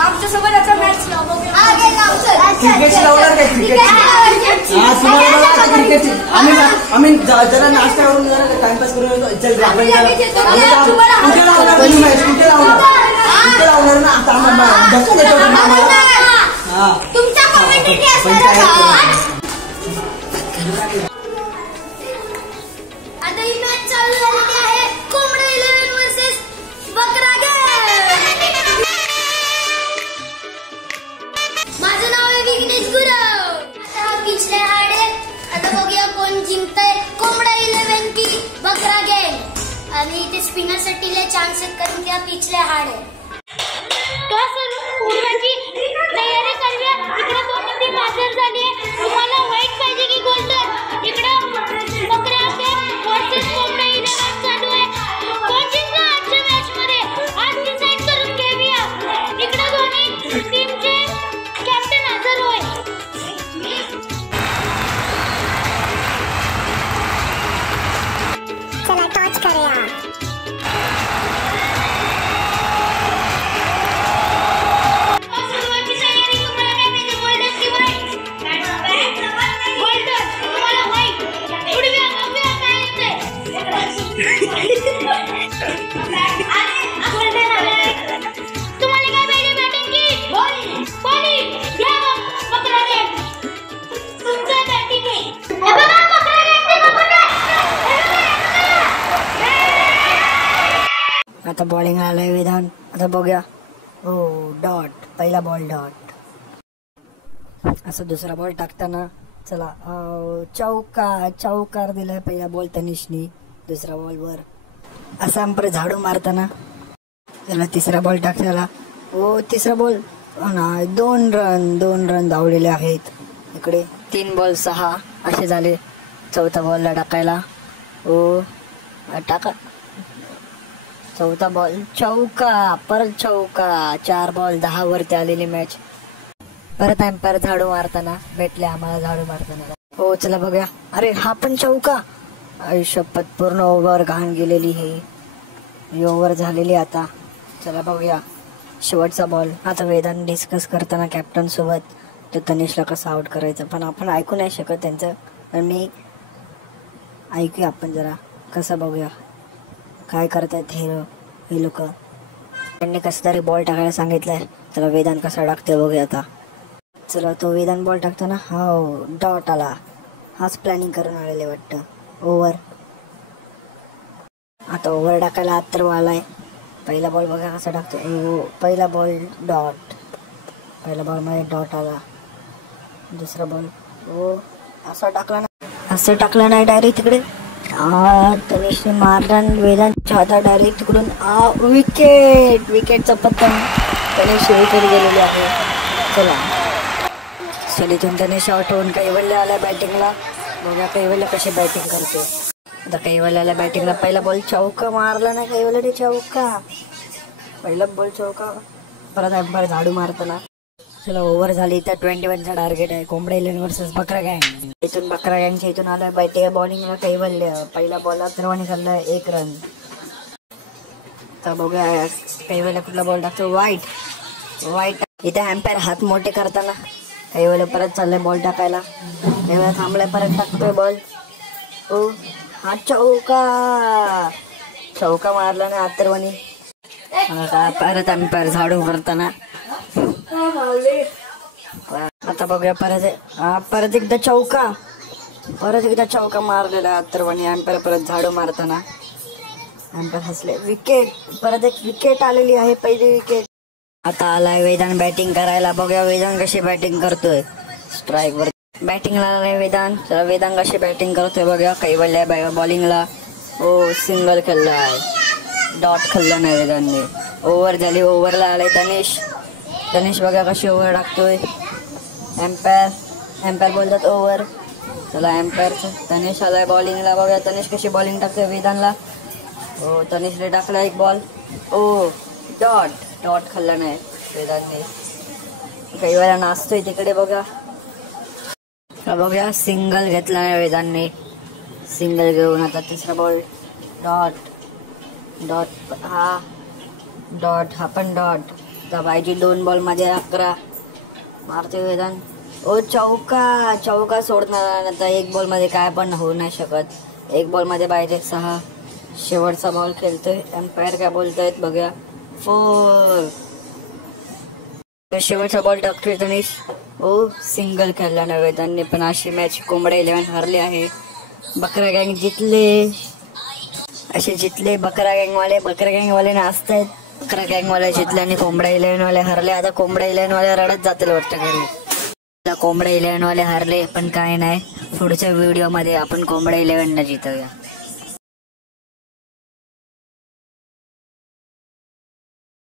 आमच्या सोबत आता मॅच क्रिकेटची लावणार काय? क्रिकेट आम्ही जरा नाश्ता करून जरा टाइमपास करून कुठे लावणार ना आता धक्का देतो तुमच्या कमेंट आता ही मॅच चालू झालेली आहे. कोंबडा 11 वर्सेस बकरा गेम. माझं नाव आहे विघ्नेश गुरव. आता पिछले हार्ड आहे. आता बघूया कोण जिंकतंय, कोंबडा 11 की बकरा गेम. आणि ते स्पिनर साठी चान्स आहेत कारण की पिछले हार्ड आहे. उडवायची तयारी करूया. इकडे दोन टीम हजर झाली आहे. तुम्हाला व्हाईट पाहिजे की गोल्डन? इकडं बकरा वर्सेस कोंबडा 11 चालू आहे. कोण जिंकणार आजच्या मॅच मध्ये आज डिसाइड करून घेऊया. इकडे दोन्ही टीमचे कॅप्टन हजर होय. चला टॉच करूया. आता बॉलिंग आलंय विधान. आता बघूया. हो डॉट, पहिला बॉल डॉट. असं दुसरा बॉल टाकताना चला चौकार दिलाय पहिला बॉल तनिषनी. दुसरा बॉल वर असा अंपर झाडू मारताना त्याला तिसरा बॉल टाकला. हो तिसरा बॉल ना 2 रन धावलेले आहेत. इकडे 3 बॉल 6 असे झाले. चौथा बॉलला टाकायला. हो टाका. चौथा बॉल चौका, परत चौका. 4 बॉल 10 वरती आलेली मॅच. परत एम्पायर झाडू मारताना भेटले आम्हाला. झाडू मारताना हो चला बघूया. अरे हा पण चौका. आयुष्यपत पूर्ण ओव्हर घाण गेलेली. ही ओव्हर झालेली. आता चला बघूया शेवटचा बॉल. आता वेदांत डिस्कस करताना कॅप्टन सोबत तो तनिषला कसं आउट करायचं. पण आपण ऐकू नाही शकत त्यांचं. पण मी ऐकूया आपण जरा कसं बघूया काय करतायत हे लोक. त्यांनी कसं तरी बॉल टाकायला सांगितलंय. चला वेदांत कसा टाकते बघूया आता. चला तो वेदांत बॉल टाकताना हो डॉट आला. हाच प्लॅनिंग करून आलेले वाटतं. ओव्हर. आता ओव्हर टाकायला अत्तर आलाय. पहिला बॉल बघा कसा टाकतो. पहिला बॉल डॉट. पहिला बॉल मध्ये डॉट आला. दुसरा बॉल हो असं टाकला नाही डायरेक्ट तिकडे. तनिषने मारला. वेदांतच्या हातात डायरेक्ट तिकडून विकेटचा पतंग. तनिष विकेट गेलेली आहे. चला इथून तनिष आउट होऊन कैवल्य आला बॅटिंगला. बघा कैवल्य कशी बॅटिंग करते. आता कैवल्याला बॅटिंगला पहिला बॉल चौका मारला नाही कैवल्याने. चौका पहिला बॉल चौका. परत एम्पायर झाडू मारताना. चला ओव्हर झाली. तर 21चा टार्गेट आहे. कोंबडा 11 वर्सेस बकरा गँग. इथून बकरा गँगच्या इथून आलाय बॅटिंग बॉलिंगला कैवल्य. पहिला बॉलला सर्वांनी खाल्लाय 1 रन. तर बघूया कैवल्य कुठला बॉल टाकतो. वाईट. इथे एम्पायर हात मोठे करताना कैवल्य परत चाललाय बॉल टाकायला. कैवल्य थांबलाय. परत टाकतोय बॉल. ओ हा चौका मारला ना आतरवानी. परत एम्पायर झाडू करताना. आता बघूया परत एकदा चौका मारलेला आतरवानी. एम्पायर परत झाडू मारताना एम्पायर हसले. विकेट. परत एक विकेट आलेली आहे. पहिली विकेट. आता आलाय वेदांत बॅटिंग करायला. बघूया वेदांत कशी बॅटिंग करतोय. स्ट्राईक वर बॅटिंगला आलाय वेदांत. चला वेदांत कशी बॅटिंग करतोय बघूया. कैवल्य बॉलिंगला. हो सिंगल खेळलाय. डॉट खेळला नाही वेदांतने. ओव्हर झाली. ओव्हरला आलाय तनिष बघा कशी ओव्हर टाकतोय. एम्पायर बोलतात ओव्हर. चला एम्पायर तनिष आलाय बॉलिंगला. बघा तनिष कशी बॉलिंग टाकतोय वेदांतला. हो तनिषने टाकला एक बॉल. ओ डॉट खाल्ला नाही वेदांतने. काही वेळा नाचतोय तिकडे बघा. बघा सिंगल घेतला नाही वेदांतने. सिंगल घेऊन आता तिसरा बॉल डॉट. हा डॉट हा पण डॉट. तर पाहिजे 2 बॉल मध्ये 11 मारते वेदांत. ओ चौका सोडणार. आता 1 बॉल मध्ये काय पण होऊ नाही शकत. 1 बॉल मध्ये पाहिजे 6. शेवटचा बॉल खेळतोय. एम्पायर काय बोलतायत बघूया. 4. शेवटचा बॉल टाकतोय तनिष. ओ सिंगल खेळला ना वेदांनी. पण अशी मॅच कोंबडा 11 हरले आहे. बकरा गँग जितले. असे जितले बकरा गँगवाले नाचतायत. बकरा गँगवाले जितले आणि कोंबडा 11 वाले हरले. आता कोंबडा 11 वाले रडत जातील वाटतं घरी. कोंबडा 11 वाले हरले पण काय नाही. पुढच्या व्हिडिओ मध्ये आपण कोंबडा 11 जितवूया.